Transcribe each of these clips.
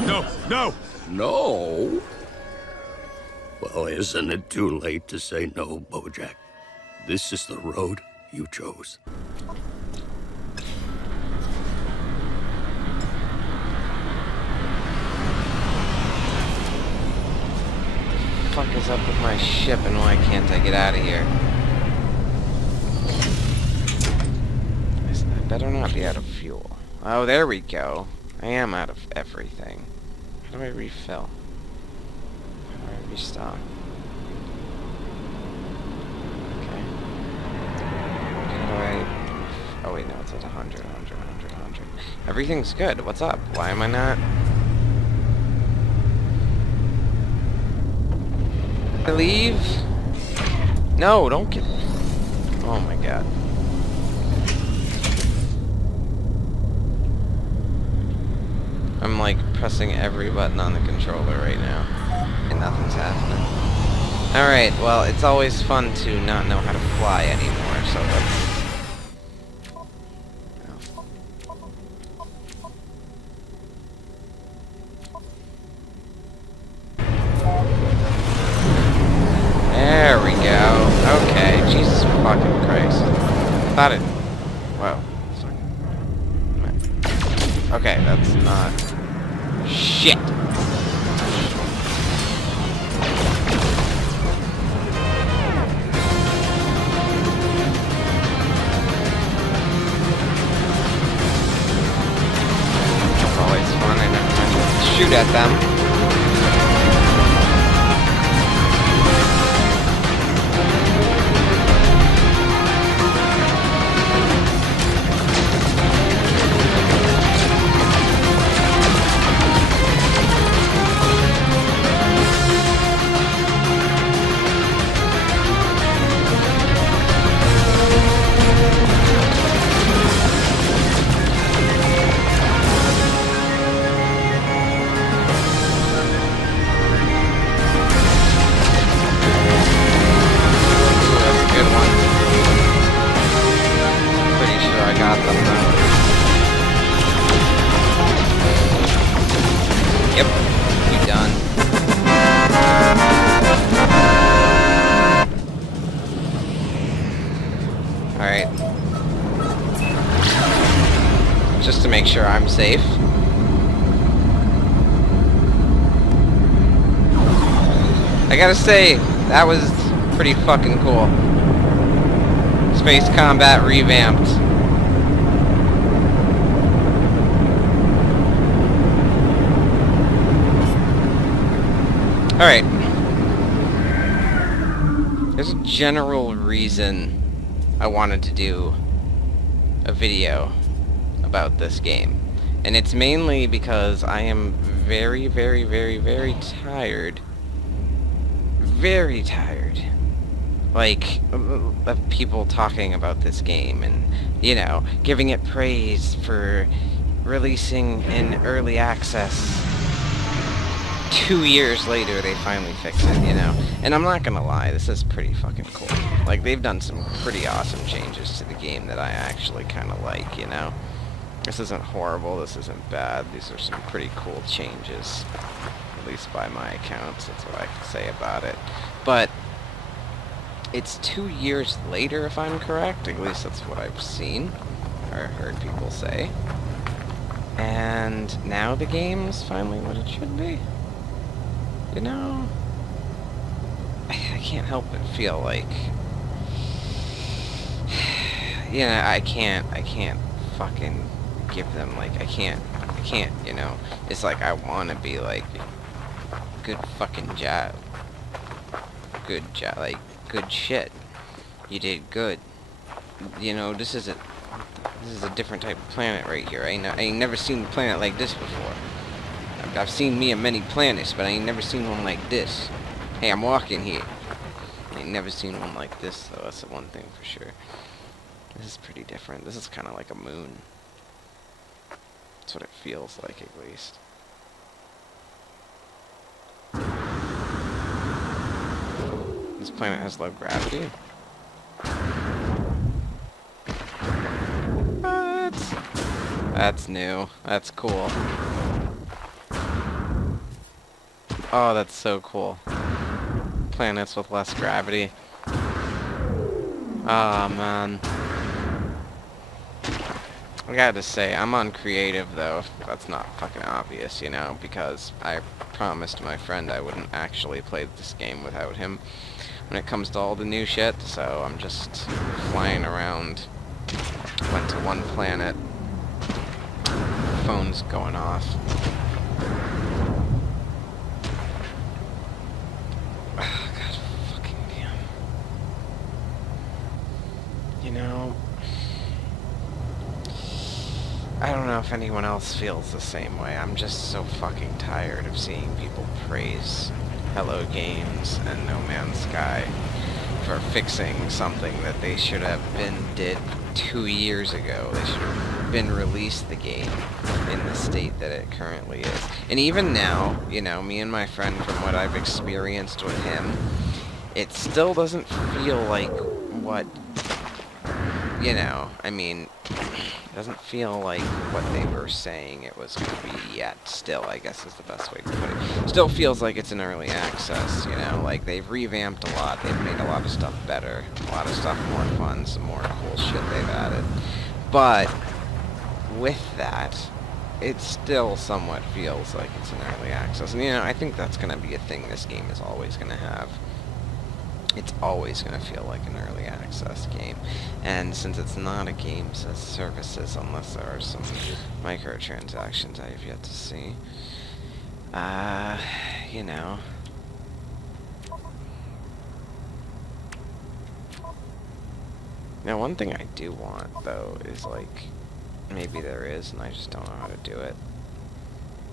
No, no! No? Well, isn't it too late to say no, Bojack? This is the road you chose. What the fuck is up with my ship and why can't I get out of here? I better not be out of fuel. Oh, there we go. I am out of everything. How do I refill? How do I restock? Okay. How do I... Oh wait, no, it's at 100, 100, 100, 100. Everything's good. What's up? Why am I not... leave? No, don't get... Oh my god. I'm like pressing every button on the controller right now, and nothing's happening. Alright, well, it's always fun to not know how to fly anymore, so let's... There we go. Okay, Jesus fucking Christ. Thought it... Whoa. Okay, that's not... Shit! It's always fun, I never mind to shoot at them. Yep, you done. Alright. Just to make sure I'm safe. I gotta say, that was pretty fucking cool. Space combat revamped. Alright. There's a general reason I wanted to do a video about this game. And it's mainly because I am very, very, very, very tired. Very tired. Like, of people talking about this game and, you know, giving it praise for releasing in early access. 2 years later, they finally fix it, you know? And I'm not gonna lie, this is pretty fucking cool. Like, they've done some pretty awesome changes to the game that I actually kind of like, you know? This isn't horrible, this isn't bad. These are some pretty cool changes. At least by my accounts, that's what I can say about it. But it's 2 years later, if I'm correct. At least that's what I've seen, or heard people say. And now the game's finally what it should be. You know, I can't help but feel like, you know, I can't fucking give them, like, I can't, you know, it's like I want to be like, good fucking job, like, good shit, you did good, you know, this is a different type of planet right here. I ain't never seen a planet like this before. I've seen me on many planets, but I ain't never seen one like this. Hey, I'm walking here. I ain't never seen one like this, though. That's the one thing for sure. This is pretty different. This is kind of like a moon. That's what it feels like, at least. This planet has low gravity. What? That's new. That's cool. Oh, that's so cool. Planets with less gravity. Oh, man. I gotta say, I'm on creative, though, if that's not fucking obvious, you know, because I promised my friend I wouldn't actually play this game without him when it comes to all the new shit, so I'm just flying around. Went to one planet. Phone's going off. Oh, God fucking damn. You know, I don't know if anyone else feels the same way. I'm just so fucking tired of seeing people praise Hello Games and No Man's Sky for fixing something that they should have did 2 years ago. They should have been released the game in the state that it currently is. And even now, you know, me and my friend, from what I've experienced with him, it still doesn't feel like what, you know, I mean, it doesn't feel like what they were saying it was going to be yet. Still, I guess is the best way to put it. Still feels like it's in early access, you know, like they've revamped a lot, they've made a lot of stuff better, a lot of stuff more fun, some more cool shit they've added. But with that, it still somewhat feels like it's in early access. And, you know, I think that's going to be a thing this game is always going to have. It's always going to feel like an early access game. And since it's not a game as services, unless there are some microtransactions I have yet to see, you know. Now, one thing I do want, though, is, like, maybe there is, and I just don't know how to do it.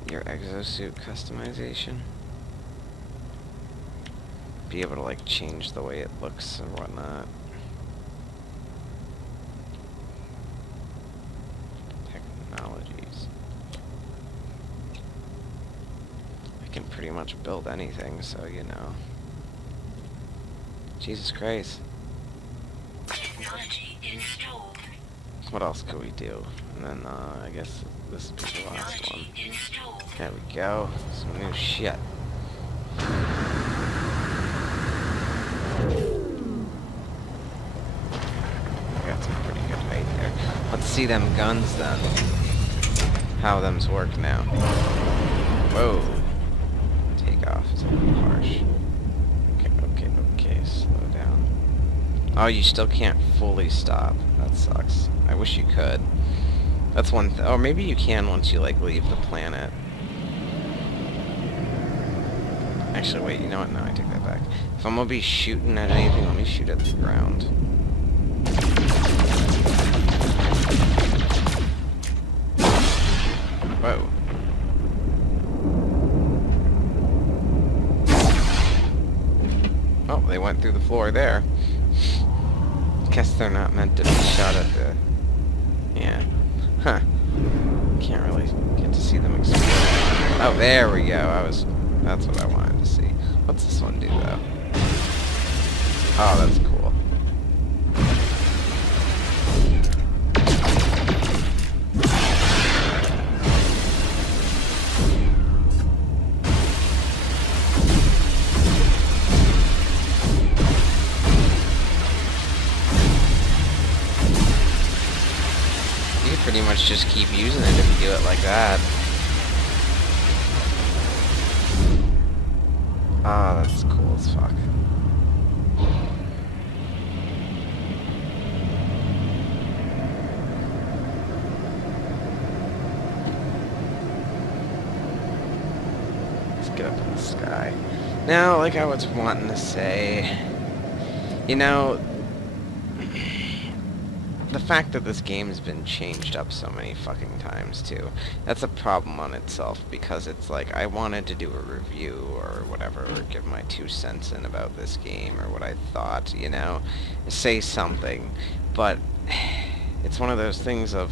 Your exosuit customization. Be able to, like, change the way it looks and whatnot. Technologies. I can pretty much build anything, so, you know. Jesus Christ. Technology installed. What else could we do? And then, I guess this would be the last one. Installed. There we go. Some new shit. Got some pretty good height there. Let's see them guns, then. How them's work now. Whoa. Takeoff is a little harsh. Okay, slow down. Oh, you still can't fully stop. That sucks. I wish you could. That's one thing. Or maybe you can once you, like, leave the planet. Actually, wait, you know what? No, I take that back. If I'm gonna be shooting at anything, let me shoot at the ground. Whoa. Oh, they went through the floor there. Guess they're not meant to be shot at the... Yeah. Huh. Can't really get to see them explode. Oh, there we go. That's what I wanted to see. What's this one do, though? Oh, that's cool. You can pretty much just keep using it if you do it like that. Ah, that's cool as fuck. Let's get up in the sky. Now, like I was wanting to say, you know, the fact that this game has been changed up so many fucking times, too, that's a problem on itself, because it's like, I wanted to do a review or whatever, or give my 2 cents in about this game, or what I thought, you know, say something, but it's one of those things of,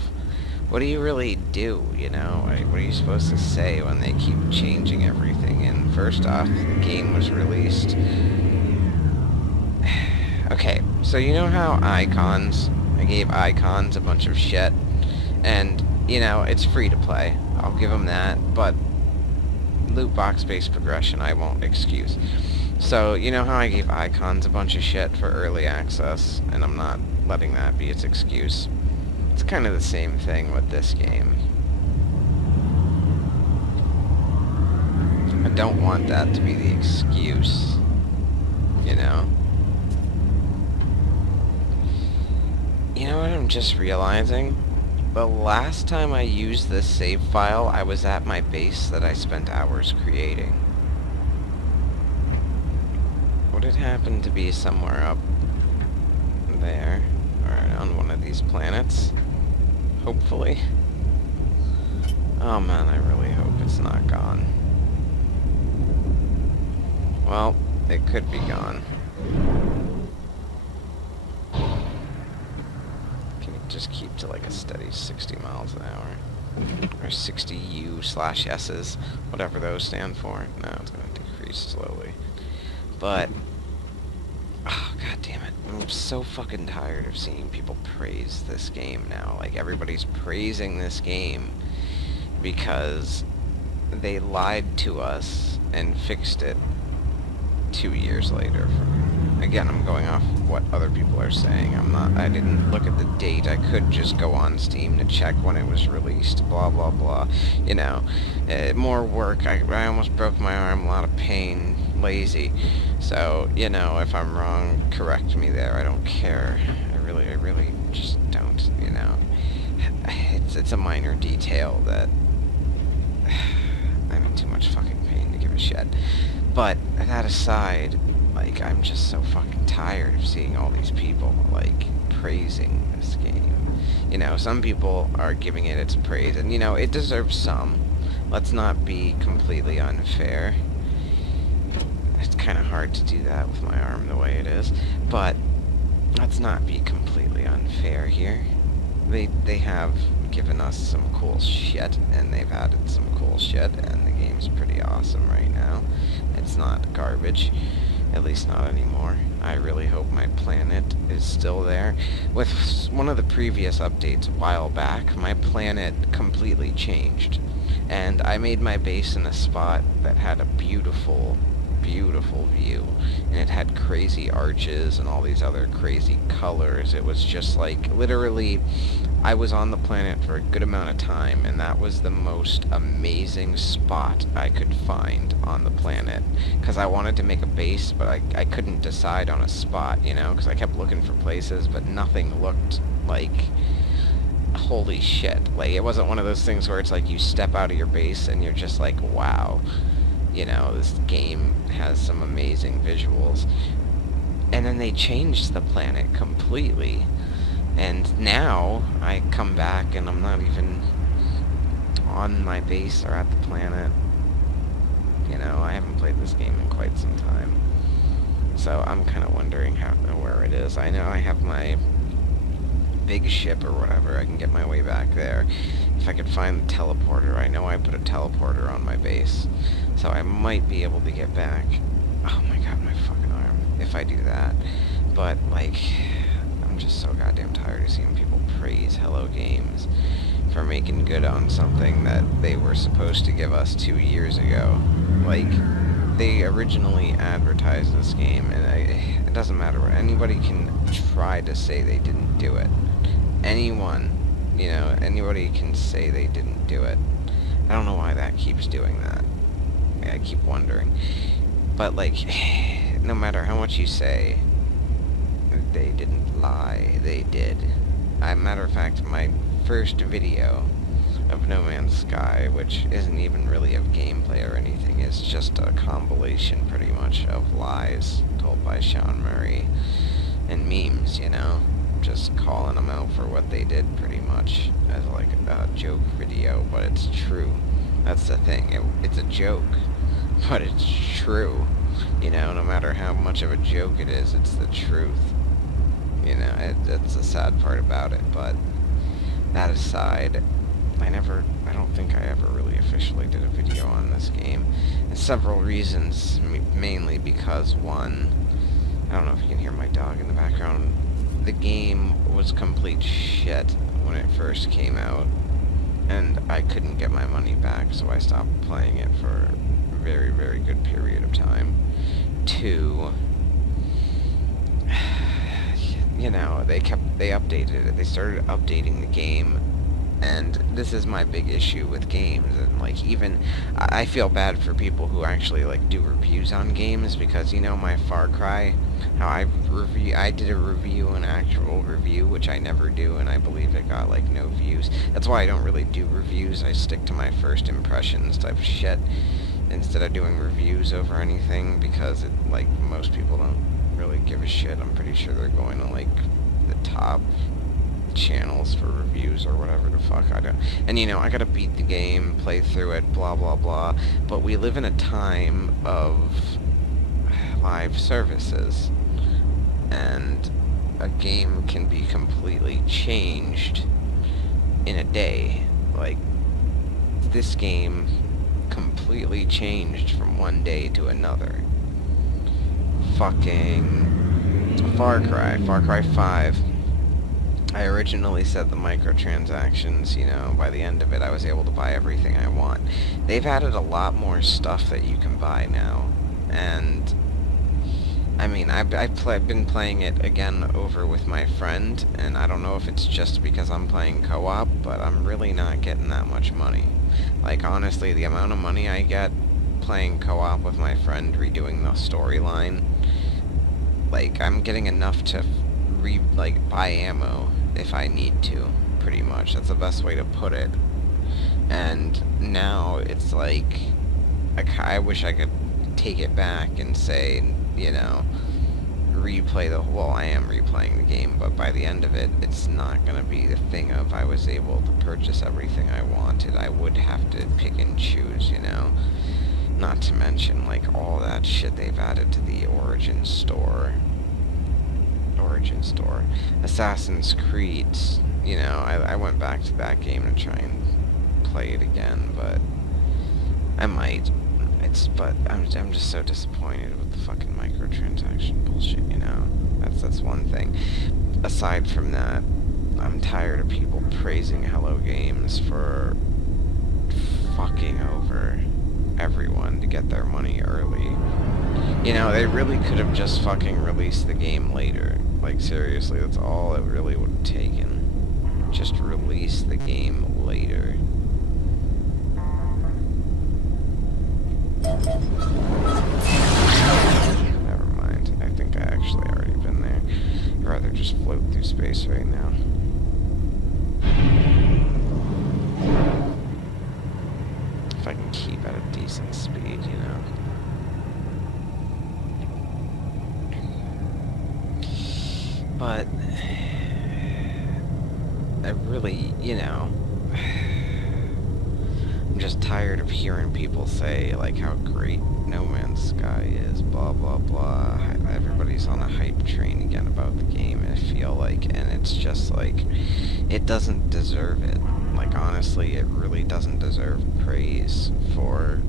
what do you really do, you know? What are you supposed to say when they keep changing everything? And first off, the game was released. Okay, so you know how icons... I gave icons a bunch of shit, and, you know, it's free to play. I'll give them that, but loot box-based progression I won't excuse. So, you know how I gave icons a bunch of shit for early access, and I'm not letting that be its excuse? It's kind of the same thing with this game. I don't want that to be the excuse, you know? You know what I'm just realizing? The last time I used this save file, I was at my base that I spent hours creating. Would it happen to be somewhere up there, or on one of these planets? Hopefully. Oh man, I really hope it's not gone. Well, it could be gone. Can it just keep to like a steady 60 miles an hour? Or 60 U/S's, whatever those stand for. No, it's going to decrease slowly. But, oh, god damn it. I'm so fucking tired of seeing people praise this game now. Like, everybody's praising this game because they lied to us and fixed it 2 years later. Again, I'm going off what other people are saying. I didn't look at the date. I could just go on Steam to check when it was released, blah, blah, blah. You know, more work. I almost broke my arm, a lot of pain, lazy. So, you know, if I'm wrong, correct me there. I don't care. I really just don't, you know. It's a minor detail that I'm in too much fucking pain to give a shit. But, that aside, like, I'm just so fucking tired of seeing all these people, like, praising this game. You know, some people are giving it its praise, and, you know, it deserves some. Let's not be completely unfair. It's kind of hard to do that with my arm the way it is, but let's not be completely unfair here. They have given us some cool shit, and they've added some cool shit, and the game's pretty awesome right now. It's not garbage. At least not anymore. I really hope my planet is still there. With one of the previous updates a while back, my planet completely changed. And I made my base in a spot that had a beautiful, beautiful view. And it had crazy arches and all these other crazy colors. It was just like, literally, I was on the planet for a good amount of time, and that was the most amazing spot I could find on the planet. Because I wanted to make a base, but I couldn't decide on a spot, you know, because I kept looking for places, but nothing looked like, holy shit. Like, it wasn't one of those things where it's like you step out of your base and you're just like, wow, you know, this game has some amazing visuals. And then they changed the planet completely. And now, I come back and I'm not even on my base or at the planet. You know, I haven't played this game in quite some time. So I'm kind of wondering where it is. I know I have my big ship or whatever. I can get my way back there. If I could find the teleporter, I know I put a teleporter on my base. So I might be able to get back. Oh my god, my fucking arm. If I do that. But, like, I'm just so goddamn tired of seeing people praise Hello Games for making good on something that they were supposed to give us 2 years ago. Like, they originally advertised this game, and it doesn't matter what anybody can try to say they didn't do it. Anyone, you know, anybody can say they didn't do it. I don't know why that keeps doing that. I keep wondering. But, like, no matter how much you say, they didn't lie. They did. Matter of fact, my first video of No Man's Sky, which isn't even really of gameplay or anything, is just a compilation, pretty much, of lies told by Sean Murray and memes, you know? Just calling them out for what they did, pretty much, as like a joke video, but it's true. That's the thing. It's a joke, but it's true. You know, no matter how much of a joke it is, it's the truth. You know, that's the sad part about it, but that aside, I don't think I ever really officially did a video on this game. And several reasons, mainly because, one, I don't know if you can hear my dog in the background, the game was complete shit when it first came out. and I couldn't get my money back, so I stopped playing it for a very, very good period of time. 2, you know, they updated it. They started updating the game, and this is my big issue with games. And like, even I feel bad for people who actually like do reviews on games, because you know my Far Cry, how I did a review, an actual review, which I never do, and I believe it got like no views. That's why I don't really do reviews. I stick to my first impressions type of shit instead of doing reviews over anything, because it, like, most people don't really give a shit. I'm pretty sure they're going to like the top channels for reviews or whatever the fuck. I don't. And you know, I gotta beat the game, play through it, blah blah blah. But we live in a time of live services, and a game can be completely changed in a day. Like, this game completely changed from one day to another. Fucking Far Cry 5. I originally said the microtransactions, you know, by the end of it I was able to buy everything I want. They've added a lot more stuff that you can buy now, and I mean, I've been playing it again over with my friend, and I don't know if it's just because I'm playing co-op, but I'm really not getting that much money. Like, honestly, the amount of money I get playing co-op with my friend redoing the storyline, like, I'm getting enough to buy ammo if I need to, pretty much. That's the best way to put it. And now it's like, I wish I could take it back and say, you know, replay the, well, I am replaying the game, but by the end of it, it's not going to be the thing of I was able to purchase everything I wanted. I would have to pick and choose, you know. Not to mention, like, all that shit they've added to the Origin store. Assassin's Creed, you know, I went back to that game to try and play it again, but I might. But I'm just so disappointed with the fucking microtransaction bullshit, you know. That's one thing. Aside from that, I'm tired of people praising Hello Games for fucking over everyone to get their money early. You know, they really could have just fucking released the game later. Like, seriously, that's all it really would have taken. Just release the game later. Never mind. I think I actually already been there. I'd rather just float through space right now. If I can keep at a decent speed, you know. But I really, you know, I'm just tired of hearing people say, like, how great No Man's Sky is, blah, blah, blah. Everybody's on a hype train again about the game, I feel like, and it's just, like, it doesn't deserve it. Like, honestly, it really doesn't deserve praise for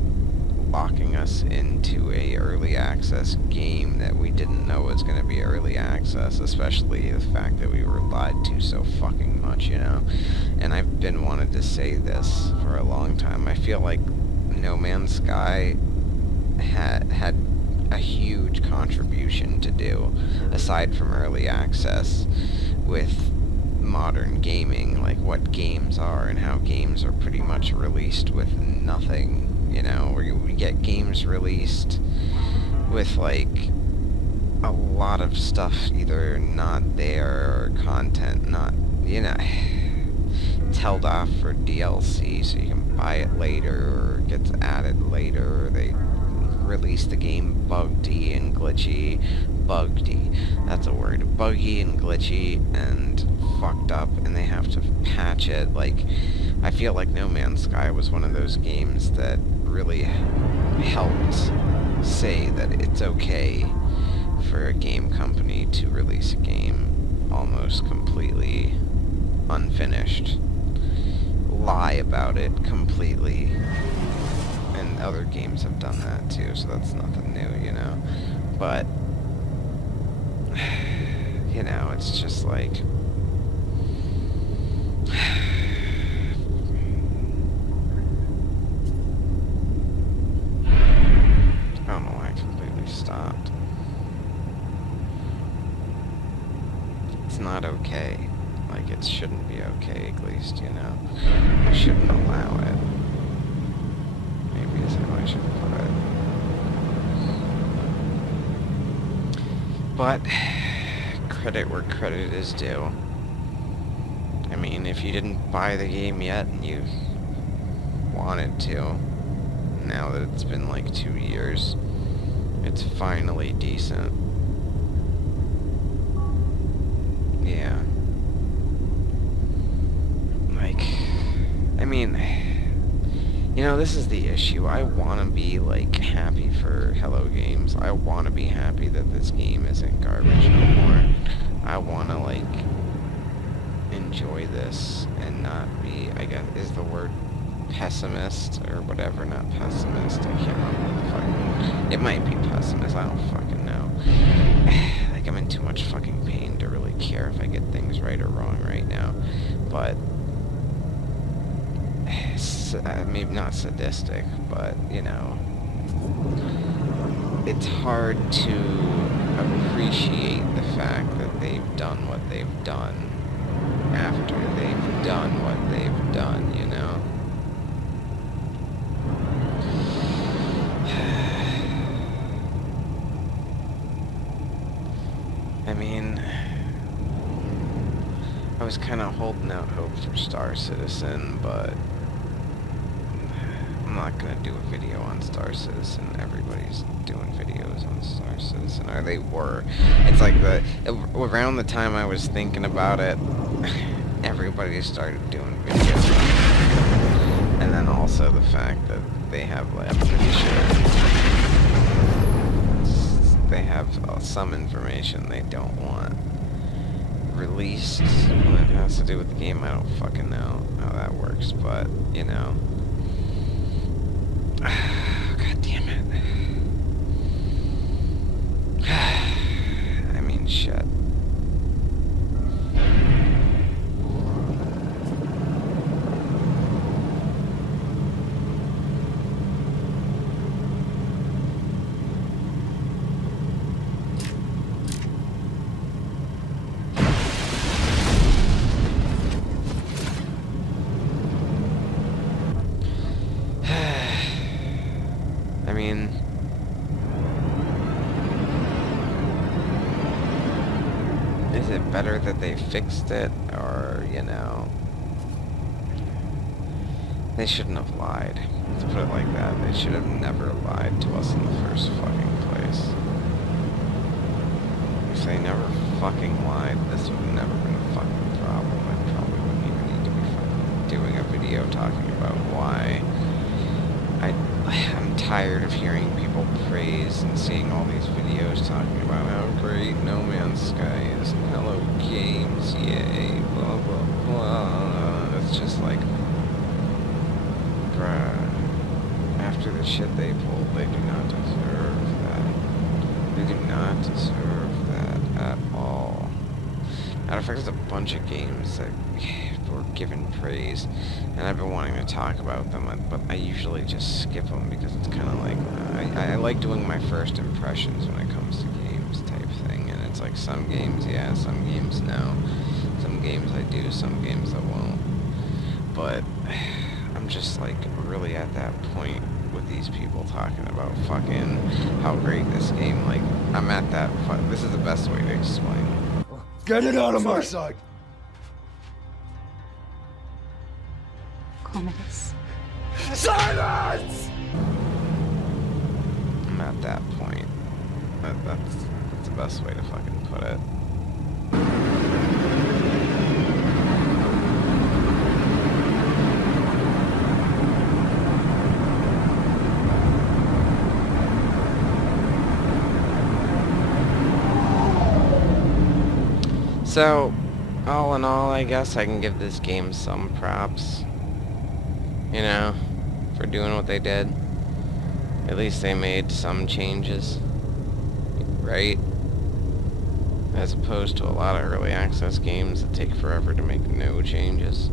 locking us into a early access game that we didn't know was going to be early access, especially the fact that we were lied to so fucking much, you know. And I've been wanting to say this for a long time. I feel like No Man's Sky had a huge contribution to do, aside from early access, with modern gaming, like what games are and how games are pretty much released with nothing. You know, where we get games released with, like, a lot of stuff either not there or content not, you know, it's held off for DLC so you can buy it later, or it gets added later, or they release the game buggy and glitchy. That's a word. Buggy and glitchy and fucked up, and they have to patch it. Like, I feel like No Man's Sky was one of those games that really helped say that it's okay for a game company to release a game almost completely unfinished, lie about it completely, and other games have done that too, so that's nothing new, you know. But you know, it's just like it's not okay. Like, it shouldn't be okay, at least, you know? We shouldn't allow it. Maybe is how I should put it. But, credit where credit is due. I mean, if you didn't buy the game yet and you wanted to, now that it's been like 2 years, it's finally decent. Yeah. Like, I mean, you know, this is the issue. I want to be, like, happy for Hello Games. I want to be happy that this game isn't garbage no more. I want to, like, enjoy this and not be, I guess, is the word pessimist or whatever, not pessimist. I can't remember what the fuck. It might be pessimist. I don't fucking know. Like, I'm in too much fucking pain to really care if I get things right or wrong right now. But maybe not sadistic, but, you know, it's hard to appreciate the fact that they've done what they've done after they've done what they've done, you know? I mean, I was kind of holding out hope for Star Citizen, but I'm not gonna do a video on Star Citizen. Everybody's doing videos on Star Citizen, or they were. It's like around the time I was thinking about it, everybody started doing videos. And then also the fact that they have, like, I'm pretty sure they have some information they don't want released when it has to do with the game. I don't fucking know how that works, but, you know. God damn it. I mean, shit. I mean, is it better that they fixed it, or, you know, they shouldn't have lied. Let's put it like that. They should have never lied to us in the first fucking place. If they never fucking lied, this would have never been a fucking problem. I probably wouldn't even need to be fucking doing a video talking about why I'm tired of hearing people praise and seeing all these videos talking about how great No Man's Sky is and Hello Games, yay, blah, blah, blah. It's just like, bruh, after the shit they pulled, they do not deserve that. They do not deserve that at all. Matter of fact, there's a bunch of games that were given praise, and I've been wanting to talk about them, but I usually just skip them because it's kind of like, I like doing my first impressions when it comes to games type thing, and it's like some games, yeah, some games no, some games I do, some games I won't, but I'm just like really at that point with these people talking about fucking how great this game, like, I'm at that, this is the best way to explain it. Get it out of my sight! Silence! I'm at that point. That's the best way to fucking put it. So, all in all, I guess I can give this game some props. You know, for doing what they did. At least they made some changes, right? As opposed to a lot of early access games that take forever to make no changes.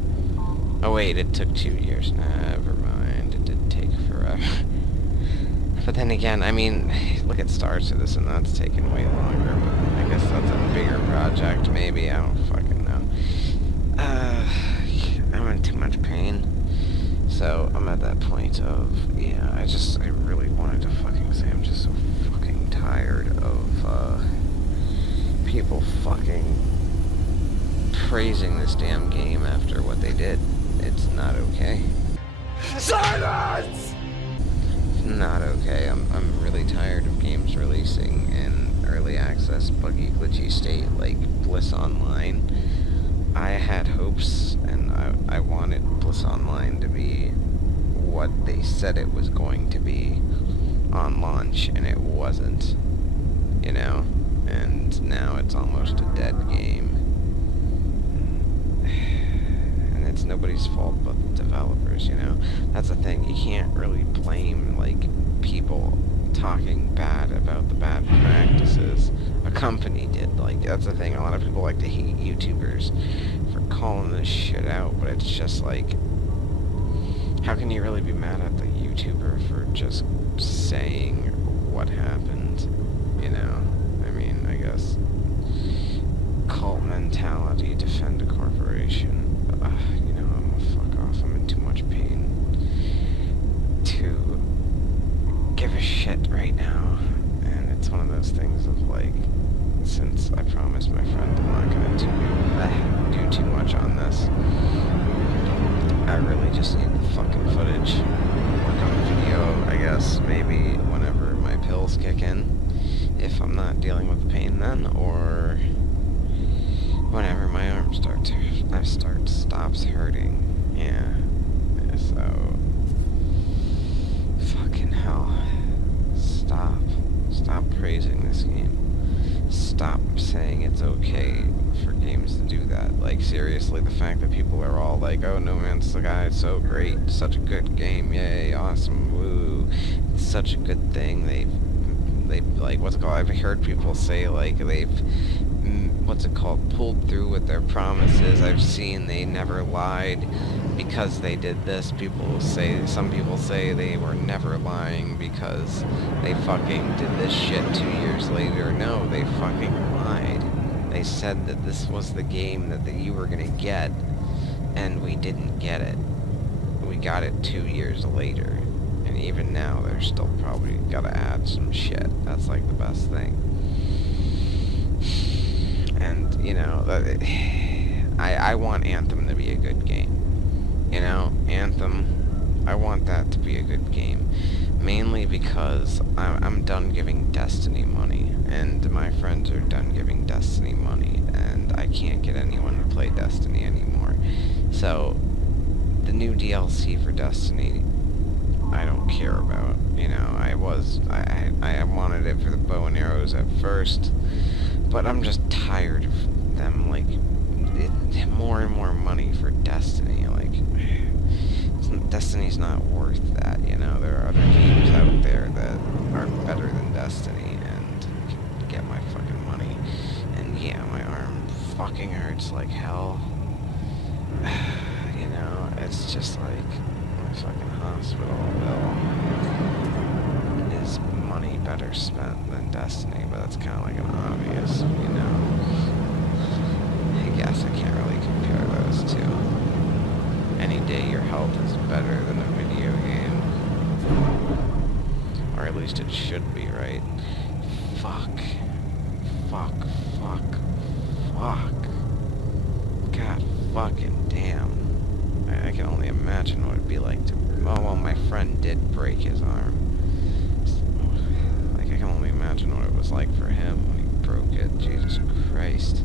Oh wait, it took 2 years. Never mind, it did take forever. But then again, I mean, look at Star Citizen, that's taken way longer, but I guess that's a bigger project, maybe, I don't fucking know. I'm in too much pain. So, I'm at that point of, yeah, I really wanted to fucking say I'm just so fucking tired of, people fucking praising this damn game after what they did. It's not okay. Silence! Not okay. I'm really tired of games releasing in early access, buggy, glitchy state like Bliss Online. I had hopes, and I wanted Bliss Online to be what they said it was going to be on launch, and it wasn't, you know? And now it's almost a dead game. And it's nobody's fault but the developers, you know? That's the thing, you can't really blame, like, people talking bad about the bad practices a company did. Like, that's the thing, a lot of people like to hate YouTubers for calling this shit out, but it's just like, how can you really be mad at the YouTuber for just saying what happened, you know? I mean, I guess cult mentality, defend a corporation. You know, I'm gonna fuck off. I'm in too much pain to give a shit right now. And it's one of those things of like, since I promised my friend I'm not gonna do too much on this, I really just need the fucking footage. Work on a video, I guess, maybe whenever my pills kick in. If I'm not dealing with the pain then, or whenever my arm stops hurting. Yeah. So fucking hell. Stop praising this game. Stop saying it's okay for games to do that. Like, seriously, the fact that people are all like, oh, No Man's Sky is so great, such a good game, yay, awesome, woo, it's such a good thing. They like, what's it called? I've heard people say, like, they've, what's it called, pulled through with their promises. I've seen they never lied because they did this. Some people say they were never lying because they fucking did this shit 2 years later. No, they fucking lied. They said that this was the game that you were gonna get, and we didn't get it. We got it 2 years later. And even now, they're still probably gotta add some shit. That's like the best thing. And, you know, I want Anthem to be a good game. You know, Anthem, I want that to be a good game. Mainly because I'm done giving Destiny money, and my friends are done giving Destiny money, and I can't get anyone to play Destiny anymore. So, the new DLC for Destiny, I don't care about. You know, I wanted it for the bow and arrows at first, but I'm just tired of them, like, more and more money for Destiny. Like, Destiny's not worth that, you know? There are other games out there that are better than Destiny and can get my fucking money. And yeah, my arm fucking hurts like hell. You know, it's just like my fucking hospital bill is money better spent than Destiny, but that's kind of like an obvious, you know? I guess I can't really compare those two. Any day your health is better than a video game. Or at least it should be, right? Fuck. God fucking damn. I can only imagine what it'd be like to... Oh, well, my friend did break his arm. Like, I can only imagine what it was like for him when he broke it. Jesus Christ.